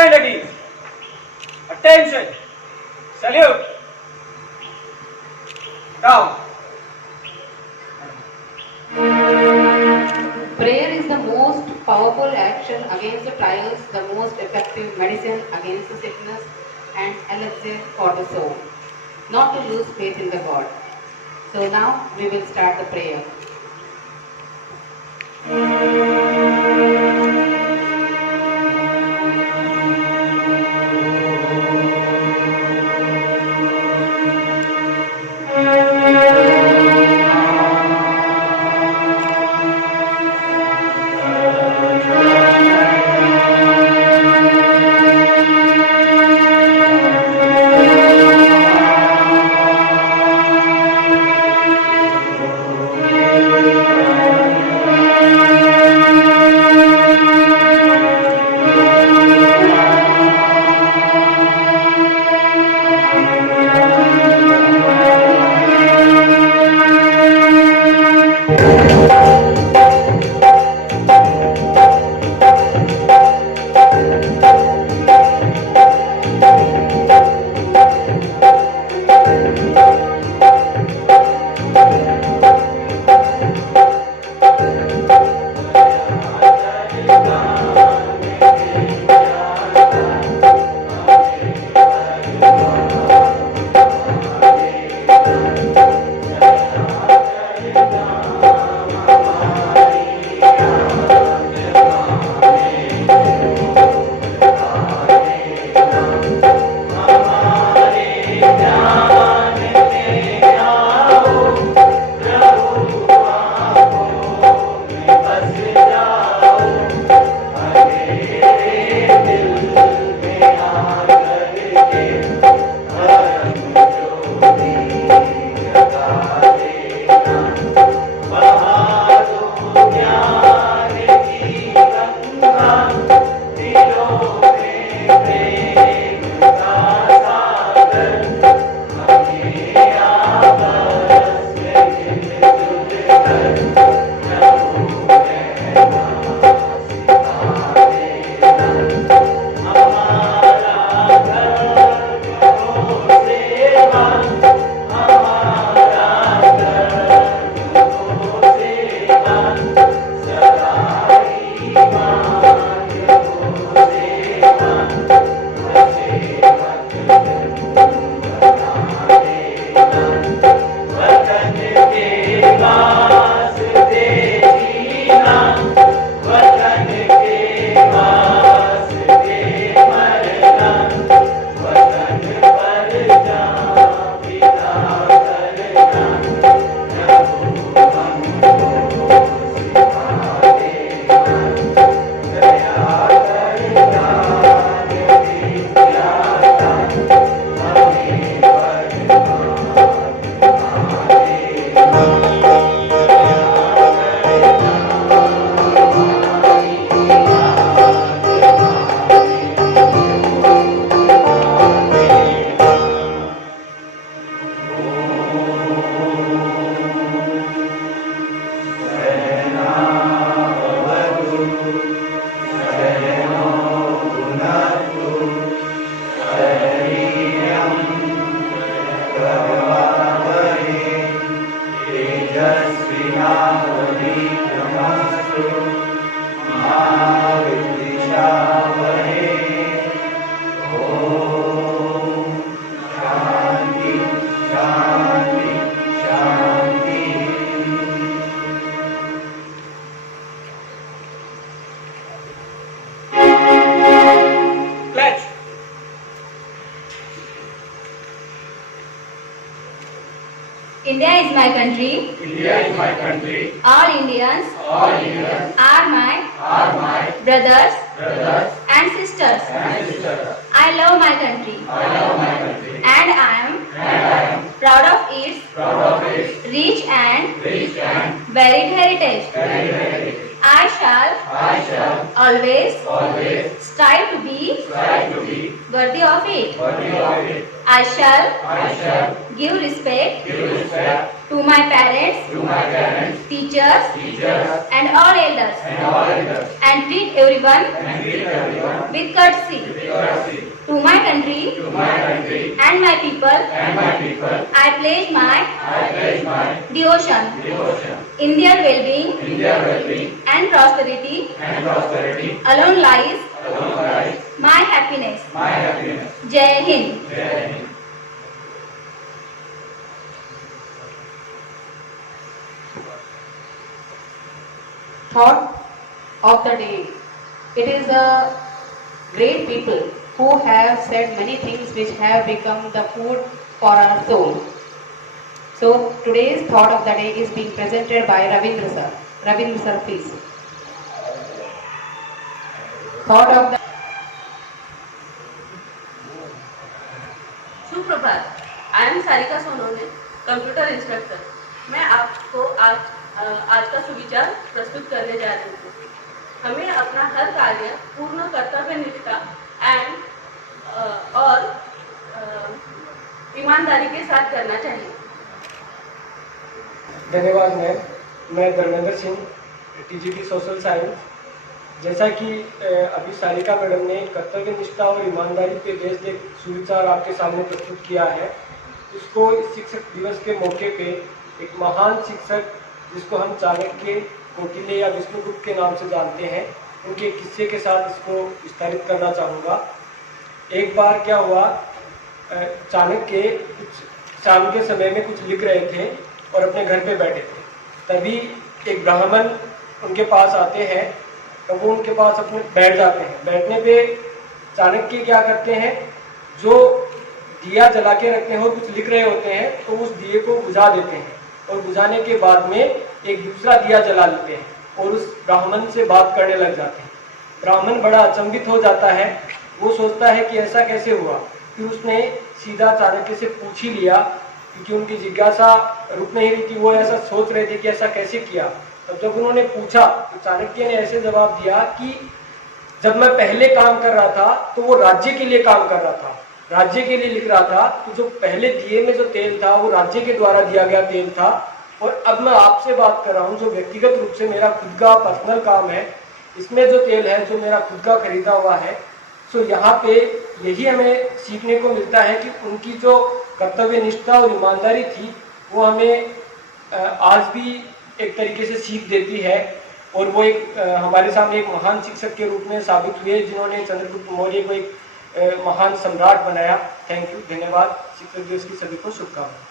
Stand at ease. Attention. Salute. Down. Prayer is the most powerful action against the trials, the most effective medicine against the sickness and allergy for the soul. Not to lose faith in the God. So now we will start the prayer. Pledge. India is my country. India is my country. All Indians All Indians are my are my brothers brothers and sisters. and sisters. I love my country I love my country and I am and I am proud of its proud of its rich and rich and varied heritage. varied heritage. I shall I shall always always strive to be strive strive to be worthy of it. worthy of it. I shall I shall give respect give respect to my parents, to my parents, teachers, teachers, and all elders, and all elders, and treat everyone and treat everyone with courtesy. with courtesy. To my country To my country and my people, and my people, I pledge my I pledge my devotion. devotion. Indian well-being India well-being and prosperity and prosperity alone lies alone lies my happiness. my happiness. Jai Hind. Jai Hind. Thought of the day. It is the great people who have said many things which have become the food for our soul. So today's thought of the day is being presented by Ravindra sir. Ravindra sir, please. Thought of the सुप्रभात। I am Sarika Sonone, computer instructor. मैं आपको आज का सुविचार प्रस्तुत करने जा रही हूँ। हमें अपना हर कार्य पूर्ण कर्तव्य निष्ठा और ईमानदारी के साथ करना चाहिए। धन्यवाद मैम। मैं Dharmendra Singh, TGT social science. जैसा कि अभी सारिका मैडम ने कर्तव्य निष्ठा और ईमानदारी पे बेस्ड एक सुविचार आपके सामने प्रस्तुत किया है, उसको इस शिक्षक दिवस के मौके पे एक महान शिक्षक जिसको हम चाणक्य, कौटिल्य या विष्णुगुप्त के नाम से जानते हैं, उनके किस्से के साथ इसको विस्तारित करना चाहूँगा। एक बार क्या हुआ, चाणक्य कुछ शाम के समय में कुछ लिख रहे थे और अपने घर पे बैठे थे। तभी एक ब्राह्मण उनके पास आते हैं, तो वो उनके पास अपने बैठ जाते हैं। बैठने पे चाणक्य क्या करते हैं, जो दिया जला के रखते हैं और कुछ लिख रहे होते हैं, तो उस दिए को बुझा देते हैं और बुझाने के बाद में एक दूसरा दिया जला लेते हैं और उस ब्राह्मण से बात करने लग जाते हैं। ब्राह्मण बड़ा अचंभित हो जाता है, वो सोचता है कि ऐसा कैसे हुआ। फिर उसने सीधा चाणक्य से पूछ ही लिया, क्योंकि उनकी जिज्ञासा रुक नहीं रही थी, वो ऐसा सोच रहे थे कि ऐसा कैसे किया। तब जब उन्होंने पूछा तो चाणक्य ने ऐसे जवाब दिया कि जब मैं पहले काम कर रहा था तो वो राज्य के लिए काम कर रहा था, राज्य के लिए लिख रहा था, तो जो पहले दिए में जो तेल था वो राज्य के द्वारा दिया गया तेल था, और अब मैं आपसे बात कर रहा हूँ जो व्यक्तिगत रूप से मेरा खुद का पर्सनल काम है, इसमें जो तेल है जो मेरा खुद का खरीदा हुआ है। सो यहाँ पे यही हमें सीखने को मिलता है कि उनकी जो कर्तव्य निष्ठा और ईमानदारी थी वो हमें आज भी एक तरीके से सीख देती है, और वो एक हमारे सामने एक महान शिक्षक के रूप में साबित हुए, जिन्होंने चंद्रगुप्त मौर्य को एक महान सम्राट बनाया। थैंक यू, धन्यवाद। शिक्षक दिवस की सभी को शुभकामनाएं।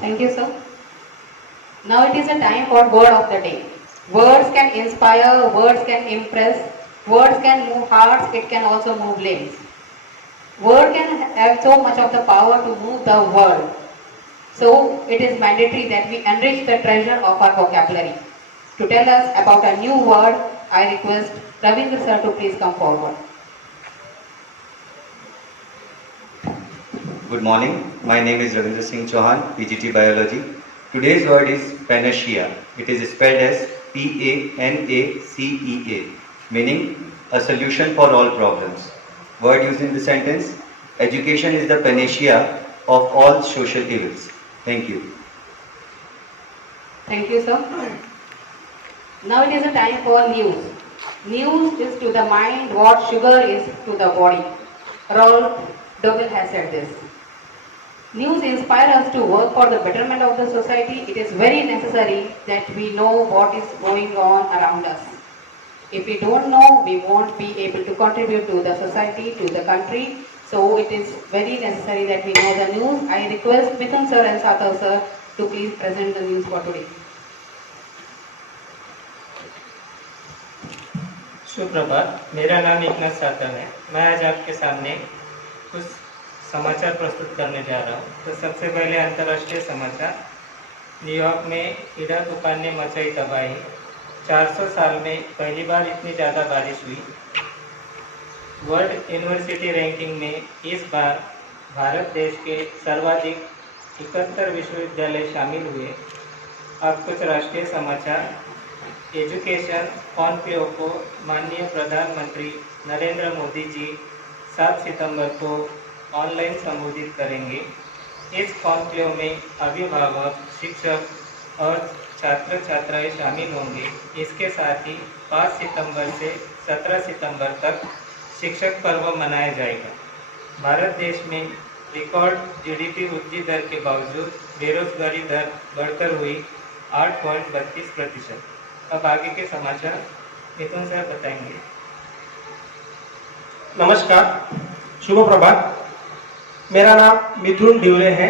Thank you, sir. Now it is a time for word of the day. Words can inspire, words can impress, words can move hearts, it can also move limbs. Word can have so much of the power to move the world. So it is mandatory that we enrich the treasure of our vocabulary. To tell us about a new word, I request Ravindra sir to please come forward. Good morning. My name is Ravindra Singh Chauhan, PGT Biology. Today's word is panacea. It is spelled as P-A-N-A-C-E-A, meaning a solution for all problems. Word used in the sentence: education is the panacea of all social evils. Thank you. Thank you, sir. Now it is a time for news. News is to the mind what sugar is to the body. Rolf Dogel has said this. News inspire us to work for the betterment of the society. It is very necessary that we know what is going on around us. If we don't know, we won't be able to contribute to the society, to the country. So it is very necessary that we know the news. I request Mithun sir and Sathar sir to please present the news for today. सुप्रभात। मेरा नाम एकनाथ सातव है। मैं आज आपके सामने कुछ समाचार प्रस्तुत करने जा रहा हूँ। तो सबसे पहले अंतर्राष्ट्रीय समाचार। न्यूयॉर्क में कीड़ा तूफान ने मचाई तबाही। 400 साल में पहली बार इतनी ज़्यादा बारिश हुई। वर्ल्ड यूनिवर्सिटी रैंकिंग में इस बार भारत देश के सर्वाधिक 71 विश्वविद्यालय शामिल हुए। अब कुछ राष्ट्रीय समाचार। एजुकेशन कॉन्क्लेव को माननीय प्रधानमंत्री नरेंद्र मोदी जी 7 सितंबर को ऑनलाइन संबोधित करेंगे। इस कॉन्क्लेव में अभिभावक, शिक्षक और छात्र छात्राएं शामिल होंगे। इसके साथ ही 5 सितंबर से 17 सितंबर तक शिक्षक पर्व मनाया जाएगा। भारत देश में रिकॉर्ड जीडीपी वृद्धि दर के बावजूद बेरोजगारी दर बढ़कर हुई 8.32%। अब आगे के समाचार मिथुन सर बताएंगे। नमस्कार, शुभ प्रभात। मेरा नाम मिथुन डिवरे है,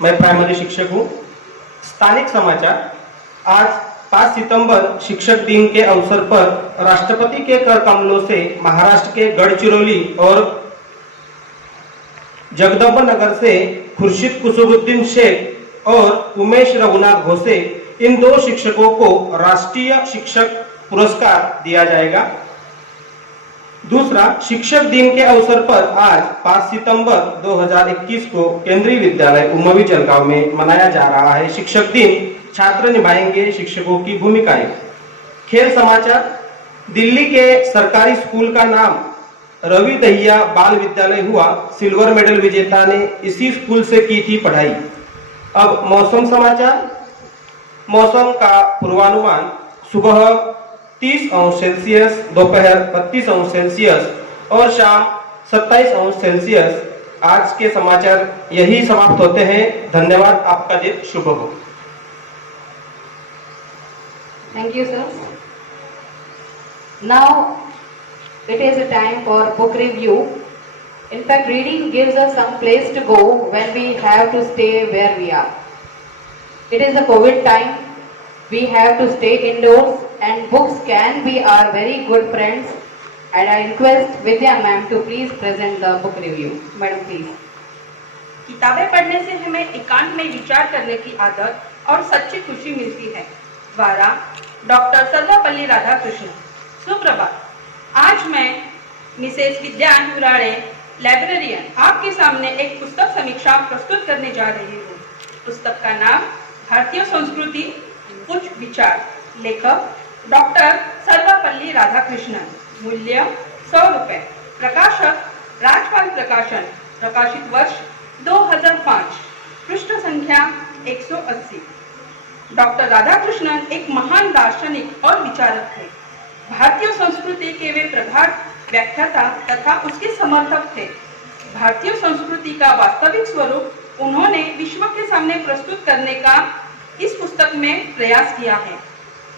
मैं प्राइमरी शिक्षक हूँ। स्थानिक समाचार। आज 5 सितंबर शिक्षक दिन के अवसर पर राष्ट्रपति के कर कमलों से महाराष्ट्र के गढ़चिरौली और जगदम्बनगर से खुर्शीद कुसुबुद्दीन शेख और उमेश रघुनाथ घोसे, इन 2 शिक्षकों को राष्ट्रीय शिक्षक पुरस्कार दिया जाएगा। दूसरा, शिक्षक दिन के अवसर पर आज 5 सितंबर 2021 को केंद्रीय विद्यालय उमवी जलगांव में मनाया जा रहा है शिक्षक दिन। छात्र निभाएंगे शिक्षकों की भूमिकाएं। खेल समाचार। दिल्ली के सरकारी स्कूल का नाम रवि दहिया बाल विद्यालय हुआ। सिल्वर मेडल विजेता ने इसी स्कूल से की थी पढ़ाई। अब मौसम समाचार। मौसम का पूर्वानुमान। सुबह 30 अंश सेल्सियस, दोपहर 32 अंश सेल्सियस और शाम 27 अंश सेल्सियस। आज के समाचार यही समाप्त होते हैं। धन्यवाद। आपका दिन शुभ हो। Thank you, sir. Now it is a time for book review. In fact, reading gives us some place to go when we have to stay where we are. It is a COVID time. We have to stay indoors and books can be our very good friends. And I request Vidya ma'am to please present the book review. Madam, please. किताबें पढ़ने से हमें एकांत में विचार करने की आदत और सच्ची खुशी मिलती है। द्वारा डॉक्टर सर्वपल्ली राधाकृष्णन। सुप्रभात। आज मैं मिसेस विद्या हुराड़े, लाइब्रेरियन, आपके सामने एक पुस्तक समीक्षा प्रस्तुत करने जा रही हूँ। पुस्तक का नाम भारतीय संस्कृति कुछ विचार। लेखक डॉक्टर सर्वपल्ली राधाकृष्णन। मूल्य 100 रुपए। प्रकाशक राजपाल प्रकाशन। प्रकाशित वर्ष 2005। पृष्ठ संख्या 180। डॉक्टर राधाकृष्णन एक महान दार्शनिक और विचारक थे। भारतीय संस्कृति के वे प्रगाढ़ व्याख्याता तथा उसके समर्थक थे। भारतीय संस्कृति का वास्तविक स्वरूप उन्होंने विश्व के सामने प्रस्तुत करने का इस पुस्तक में प्रयास किया है।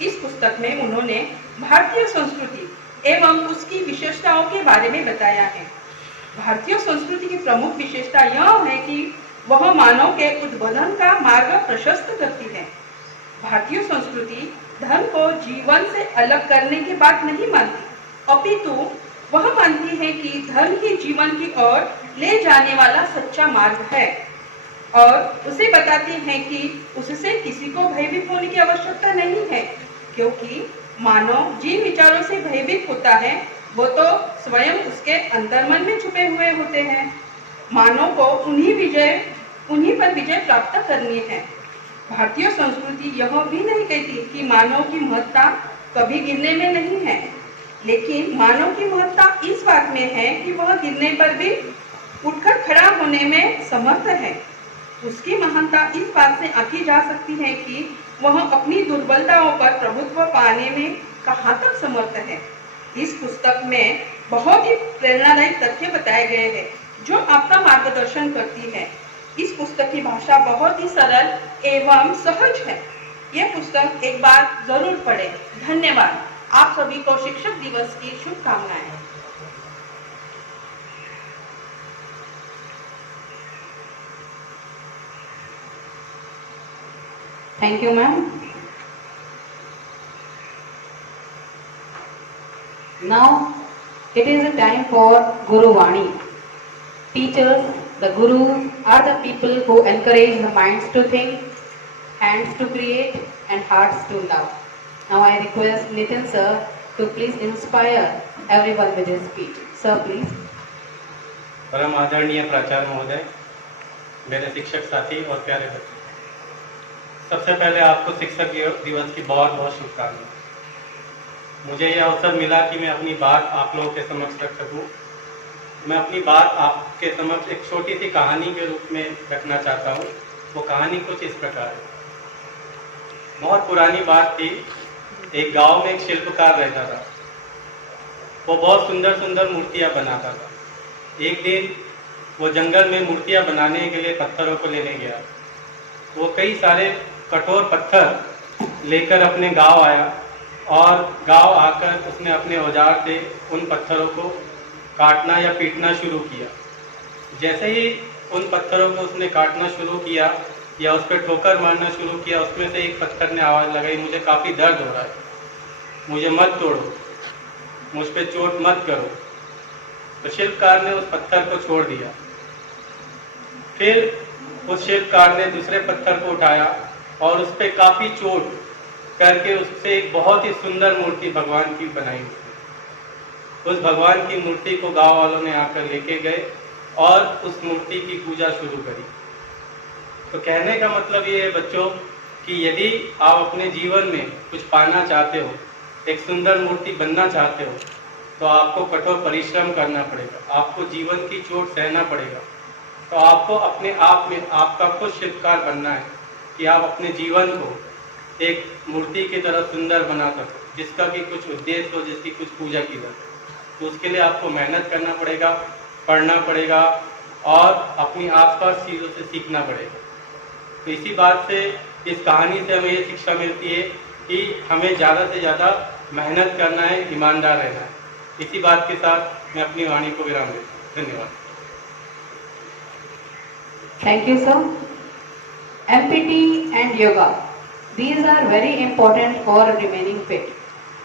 इस पुस्तक में उन्होंने भारतीय संस्कृति एवं उसकी विशेषताओं के बारे में बताया है। भारतीय संस्कृति की प्रमुख विशेषता यह है कि वह मानव के उद्बोधन का मार्ग प्रशस्त करती है। भारतीय संस्कृति धर्म को जीवन से अलग करने की बात नहीं मानती, अपितु वह मानती है कि धर्म ही जीवन की ओर ले जाने वाला सच्चा मार्ग है और उसे बताती है कि उससे किसी को भयभीत होने की आवश्यकता नहीं है, क्योंकि मानव जिन विचारों से भयभीत होता है वो तो स्वयं उसके अंतर्मन में छुपे हुए होते हैं। मानव को उन्हीं पर विजय प्राप्त करनी है। भारतीय संस्कृति यह भी नहीं कहती कि मानव की महत्ता कभी गिरने में नहीं है, लेकिन मानव की महत्ता इस बात में है कि वह गिरने पर भी उठकर खड़ा होने में समर्थ है। उसकी महानता इस बात से आंकी जा सकती है कि वह अपनी दुर्बलताओं पर प्रभुत्व पाने में कहाँ तक समर्थ है। इस पुस्तक में बहुत ही प्रेरणादायी तथ्य बताए गए हैं जो आपका मार्गदर्शन करती है। इस पुस्तक की भाषा बहुत ही सरल एवं सहज है। यह पुस्तक एक बार जरूर पढ़ें। धन्यवाद। आप सभी को शिक्षक दिवस की शुभकामनाएं। Thank you, ma'am. Now it is a time for Guru Vani. Teachers, the gurus are the people who encourage the minds to think, hands to create and hearts to love. Now I request Nitin sir to please inspire everyone with his speech. Sir, please. परम आदरणीय प्राचार्य महोदय, मेरे शिक्षक साथी और प्यारे बच्चे, सबसे पहले आपको शिक्षक दिवस की बहुत बहुत शुभकामनाएं। मुझे यह अवसर मिला कि मैं अपनी बात आप लोगों के समक्ष रख सकूं। मैं अपनी बात आपके समक्ष एक छोटी सी कहानी के रूप में रखना चाहता हूं। वो कहानी कुछ इस प्रकार है। बहुत पुरानी बात थी। एक गांव में एक शिल्पकार रहता था। वो बहुत सुंदर सुंदर मूर्तियां बनाता था। एक दिन वो जंगल में मूर्तियां बनाने के लिए पत्थरों को लेने गया। वो कई सारे कठोर पत्थर लेकर अपने गांव आया और गांव आकर उसने अपने औजार से उन पत्थरों को काटना या पीटना शुरू किया। जैसे ही उन पत्थरों को उसने काटना शुरू किया या उस पर ठोकर मारना शुरू किया, उसमें से एक पत्थर ने आवाज़ लगाई, मुझे काफ़ी दर्द हो रहा है, मुझे मत तोड़ो, मुझ पे चोट मत करो। तो शिल्पकार ने उस पत्थर को छोड़ दिया। फिर उस शिल्पकार ने दूसरे पत्थर को उठाया और उस पर काफ़ी चोट करके उससे एक बहुत ही सुंदर मूर्ति भगवान की बनाई। उस भगवान की मूर्ति को गांव वालों ने आकर लेके गए और उस मूर्ति की पूजा शुरू करी। तो कहने का मतलब ये है बच्चों कि यदि आप अपने जीवन में कुछ पाना चाहते हो, एक सुंदर मूर्ति बनना चाहते हो, तो आपको कठोर परिश्रम करना पड़ेगा, आपको जीवन की चोट सहना पड़ेगा। तो आपको अपने आप में आपका खुद शिल्पकार बनना है कि आप अपने जीवन को एक मूर्ति की तरह सुंदर बना सको, जिसका भी कुछ उद्देश्य हो, जिसकी कुछ पूजा की जाए। तो उसके लिए आपको मेहनत करना पड़ेगा, पढ़ना पड़ेगा और अपनी आसपास चीज़ों से सीखना पड़ेगा। तो इसी बात से, इस कहानी से हमें ये शिक्षा मिलती है कि हमें ज़्यादा से ज़्यादा मेहनत करना है, ईमानदार रहना है। इसी बात के साथ मैं अपनी वाणी को विराम देता हूँ। धन्यवाद। Thank you, sir. MPT and yoga, these are very important for remaining fit,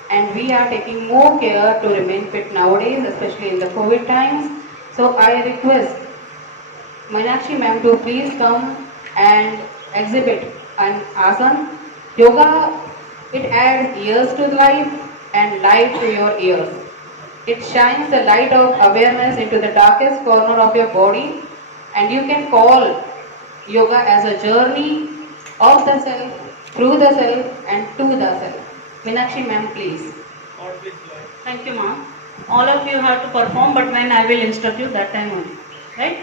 and we are taking more care to remain fit nowadays, especially in the COVID times. So I request Meenakshi ma'am to please come and exhibit an asana. Yoga, it adds ears to life and light to your ears. It shines the light of awareness into the darkest corner of your body, and you can call yoga as a journey of the self, through the self and to the self. Meenakshi ma'am, please. Thank you, ma'am. All of you have to perform, but when I will instruct you that time only, right?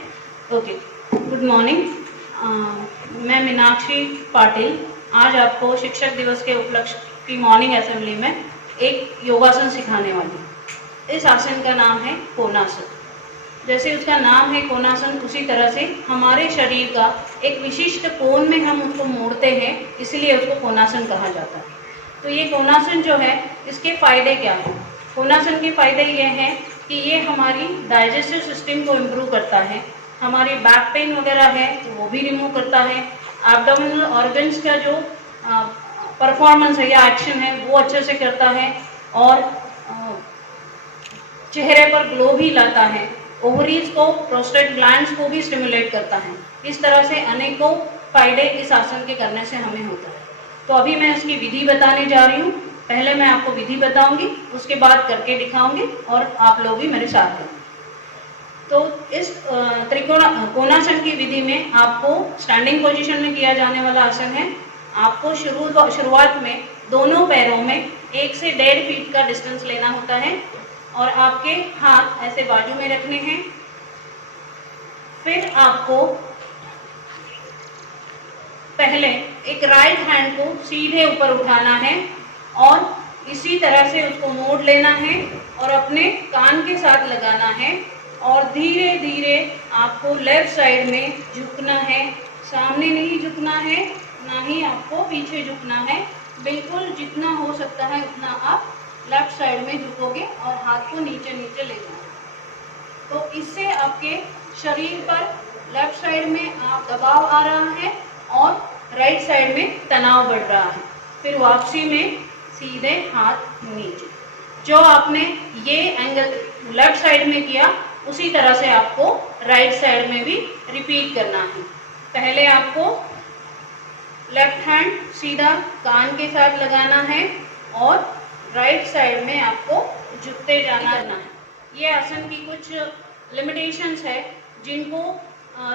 Okay. Good morning. मैं मीनाक्षी पाटिल आज आपको शिक्षक दिवस के उपलक्ष्य की morning assembly में एक योगासन सिखाने वाली हूँ। इस आसन का नाम है कोणासन। जैसे उसका नाम है कोणासन, उसी तरह से हमारे शरीर का एक विशिष्ट कोण में हम उसको मोड़ते हैं, इसलिए उसको कोणासन कहा जाता है। तो ये कोणासन जो है, इसके फायदे क्या हैं? कोणासन के फायदे ये हैं कि ये हमारी डाइजेस्टिव सिस्टम को इम्प्रूव करता है, हमारी बैक पेन वगैरह है वो भी रिमूव करता है, एब्डोमिनल ऑर्गन्स का जो परफॉर्मेंस है या एक्शन है वो अच्छे से करता है और चेहरे पर ग्लो भी लाता है, ओवरीज को, प्रोस्टेट ग्लैंड्स को भी स्टिमुलेट करता है। इस तरह से अनेकों फायदे इस आसन के करने से हमें होता है। तो अभी मैं इसकी विधि बताने जा रही हूँ। पहले मैं आपको विधि बताऊंगी, उसके बाद करके दिखाऊंगी और आप लोग भी मेरे साथ करेंगे। तो इस कोणासन की विधि में आपको स्टैंडिंग पोजीशन में किया जाने वाला आसन है। आपको शुरुआत में दोनों पैरों में 1 से 1.5 फीट का डिस्टेंस लेना होता है और आपके हाथ ऐसे बाजू में रखने हैं। फिर आपको पहले एक राइट हैंड को सीधे ऊपर उठाना है और इसी तरह से उसको मोड़ लेना है और अपने कान के साथ लगाना है और धीरे धीरे आपको लेफ्ट साइड में झुकना है। सामने नहीं झुकना है, ना ही आपको पीछे झुकना है। बिल्कुल जितना हो सकता है उतना आप लेफ्ट साइड में झुकोगे और हाथ को नीचे नीचे ले जाओगे। तो इससे आपके शरीर पर लेफ्ट साइड में आप दबाव आ रहा है और राइट साइड में तनाव बढ़ रहा है। फिर वापसी में सीधे हाथ नीचे। जो आपने ये एंगल लेफ्ट साइड में किया उसी तरह से आपको राइट साइड में भी रिपीट करना है। पहले आपको लेफ्ट हैंड सीधा कान के साथ लगाना है और राइट साइड में आपको झुकते जाना है। ये आसन की कुछ लिमिटेशंस है। जिनको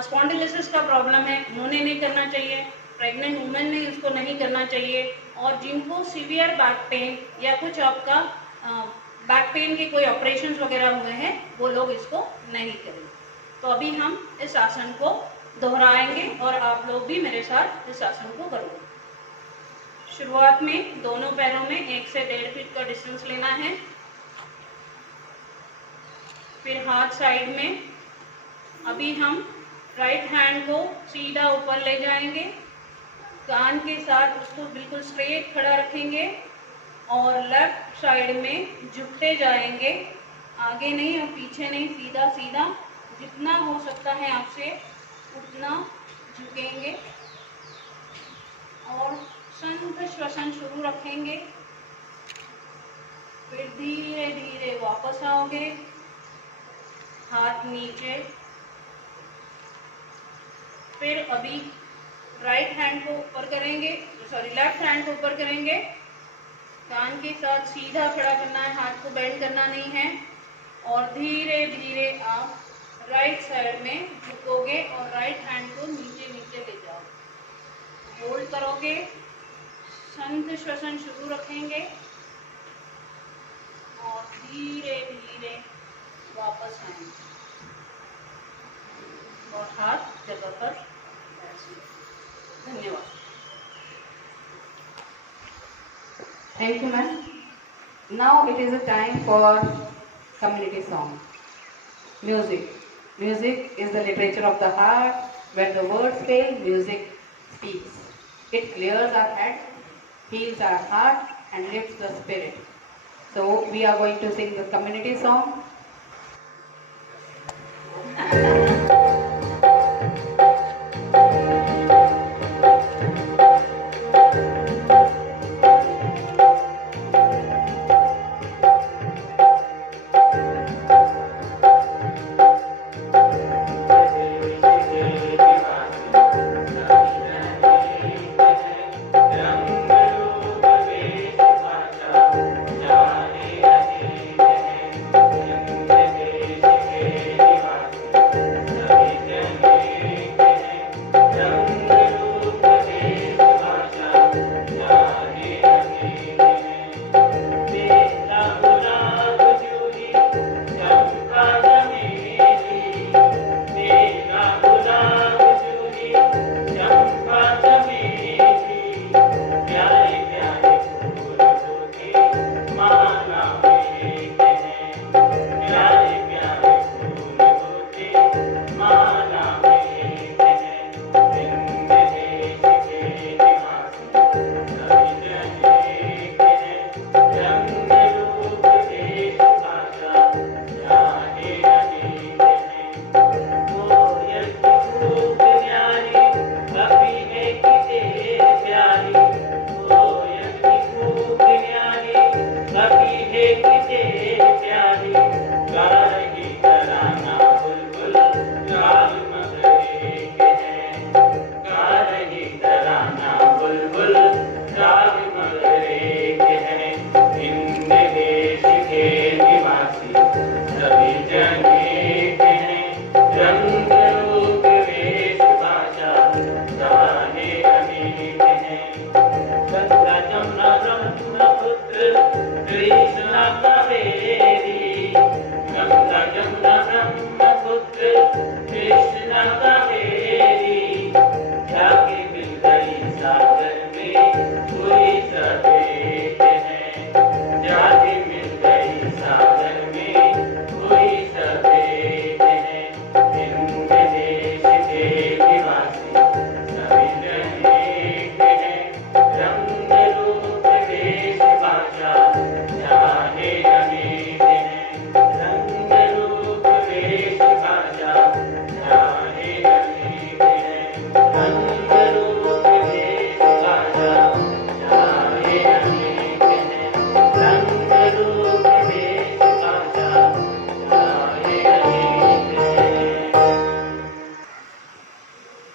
स्पॉन्डिलोसिस का प्रॉब्लम है उन्होंने नहीं करना चाहिए, प्रेग्नेंट वुमेन ने इसको नहीं करना चाहिए और जिनको सीवियर बैक पेन या कुछ आपका बैक पेन के कोई ऑपरेशंस वगैरह हुए हैं वो लोग इसको नहीं करें। तो अभी हम इस आसन को दोहराएंगे और आप लोग भी मेरे साथ इस आसन को करोगे। शुरुआत में दोनों पैरों में 1 से 1.5 फीट का डिस्टेंस लेना है। फिर हाथ साइड में। अभी हम राइट हैंड को सीधा ऊपर ले जाएंगे, कान के साथ उसको बिल्कुल स्ट्रेट खड़ा रखेंगे और लेफ्ट साइड में झुकते जाएंगे, आगे नहीं और पीछे नहीं, सीधा सीधा जितना हो सकता है आपसे उतना झुकेंगे और संत श्वसन शुरू रखेंगे। फिर धीरे धीरे वापस आओगे, हाथ नीचे। फिर अभी राइट हैंड को ऊपर करेंगे, लेफ्ट हैंड को ऊपर करेंगे, कान के साथ सीधा खड़ा करना है, हाथ को बेंड करना नहीं है और धीरे धीरे आप राइट साइड में झुकोगे और राइट हैंड को नीचे नीचे ले जाओगे। होल्ड करोगे, संत श्वसन शुरू रखेंगे और धीरे धीरे वापस आएंगे और हाथ जगह पर बैठेंगे। धन्यवाद। Thank you, ma'am. Now it is a time for community song. Music. Music is the literature of the heart. When the words fail, music speaks. It clears our head, heals our heart, and lifts the spirit. So we are going to sing the community song.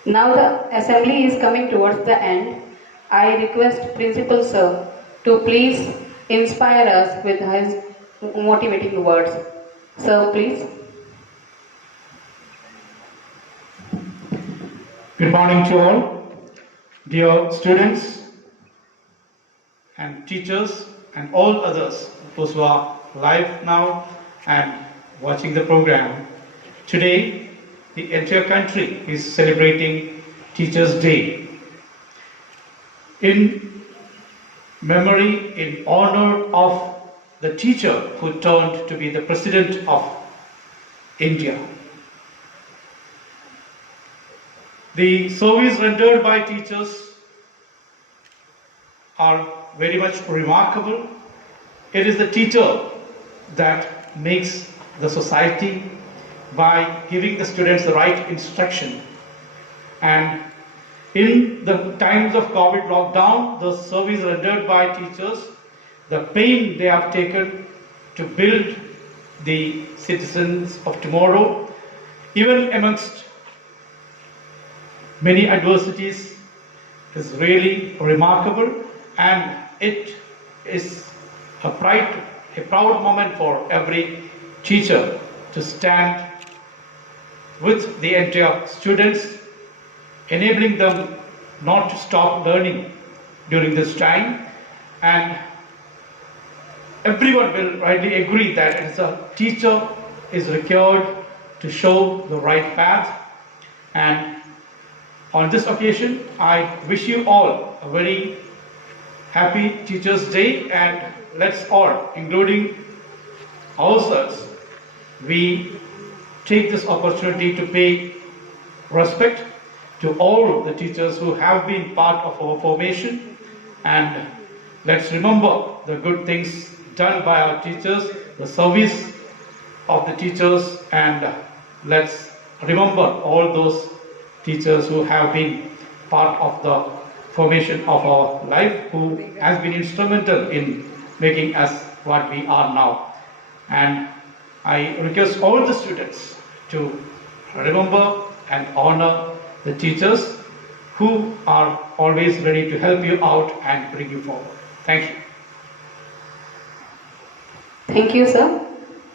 Now the assembly is coming towards the end. I request Principal Sir to please inspire us with his motivating words. Sir, please. Good morning to all, dear students and teachers and all others those who are live now and watching the program. Today, the entire country is celebrating Teachers' Day. In memory, in honor of the teacher who turned to be the President of India. The service rendered by teachers are very much remarkable. It is the teacher that makes the society by giving the students the right instruction. And in the times of COVID lockdown, the service rendered by teachers, the pain they have taken to build the citizens of tomorrow, even amongst many adversities, is really remarkable, and it is a proud moment for every teacher to stand with the entire students, enabling them not to stop learning during this time. And everyone will rightly agree that as a teacher is required to show the right path. And on this occasion, I wish you all a very happy Teachers' Day, and let's all, including ourselves, we take this opportunity to pay respect to all the teachers who have been part of our formation, and let's remember the good things done by our teachers, the service of the teachers, and let's remember all those teachers who have been part of the formation of our life, who has been instrumental in making us what we are now. And I request all the students to remember and honor the teachers who are always ready to help you out and bring you forward. Thank you. Thank you, sir.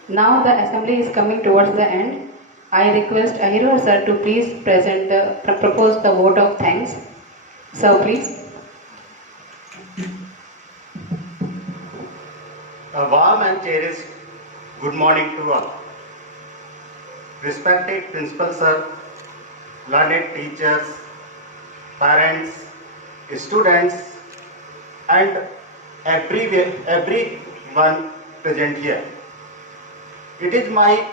Now the assembly is coming towards the end. I request Ahirwar sir to please propose the vote of thanks. Sir, please. A warm and cherished good morning to all. Respected Principal Sir, learned teachers, parents, students, and everyone present here. It is my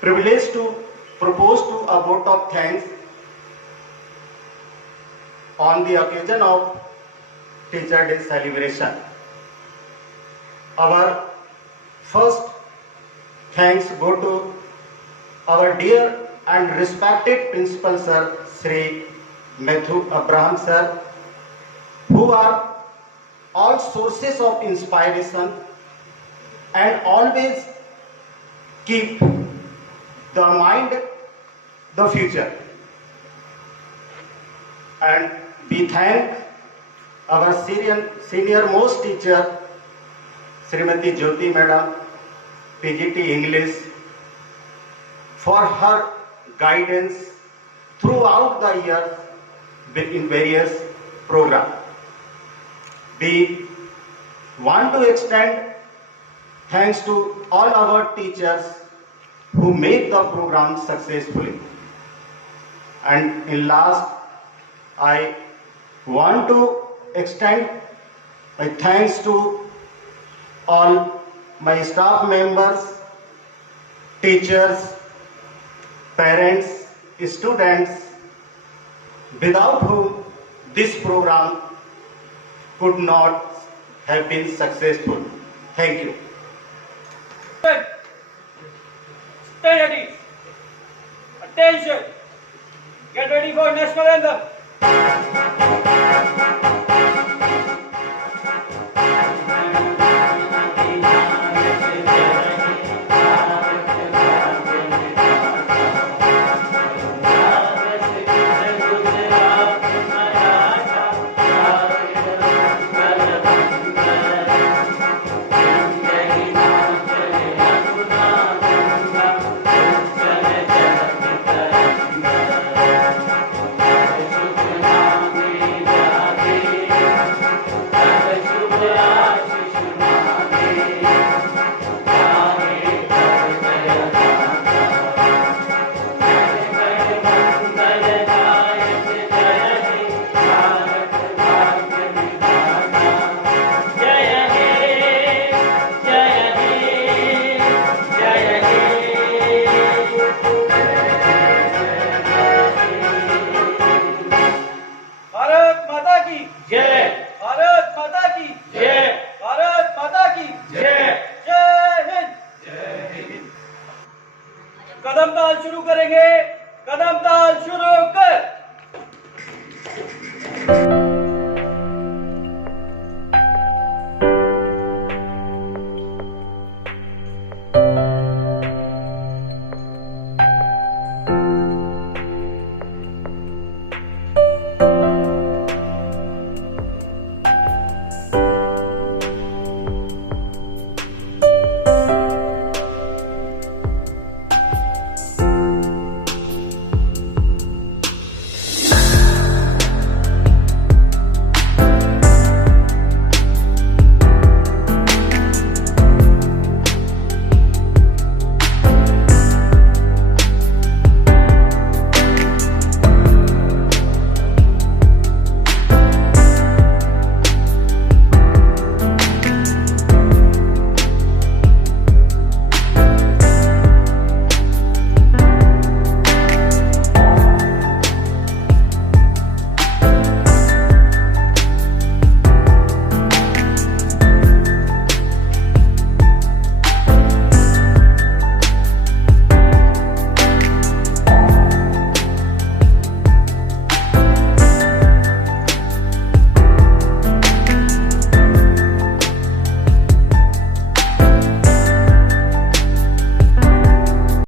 privilege to propose to a vote of thanks on the occasion of Teacher Day celebration. Our first thanks go to our dear and respected Principal Sir, Sri Matthew Abraham Sir, who are all sources of inspiration and always keep the mind the future. And we thank our senior most teacher, Srimati Jyoti Madam, PGT English, for her guidance throughout the year in various programs. We want to extend thanks to all our teachers who make the program successfully. And in last, I want to extend my thanks to all my staff members, teachers, parents, students, without whom this program could not have been successful. Thank you. Stay ready. Attention. Get ready for national anthem. प्रथम ताल शुरू करेंगे।